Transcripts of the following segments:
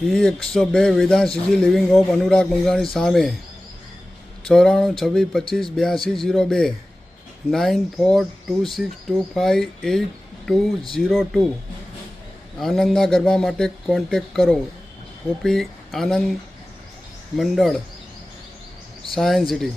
E102 Vedant CG living hope Anurag Mangalani સામે 9426258202 9426258202 આનંદના ગરબા માટે contact કરો. ઓપી આનંદ મંડળ, સાયન્સ સિટી.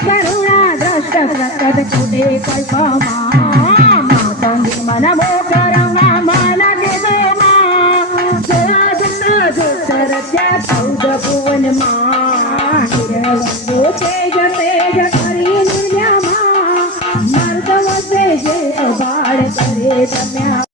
करुणा द्रष्ट प्रकट कुटे कल्पमा मातंगी मन मोकर मन के दोमा सरस्या चौद भुवन हिरवंदो तेज तेज करी निर्म्या मर्दव से जे बाड़ करे तम्या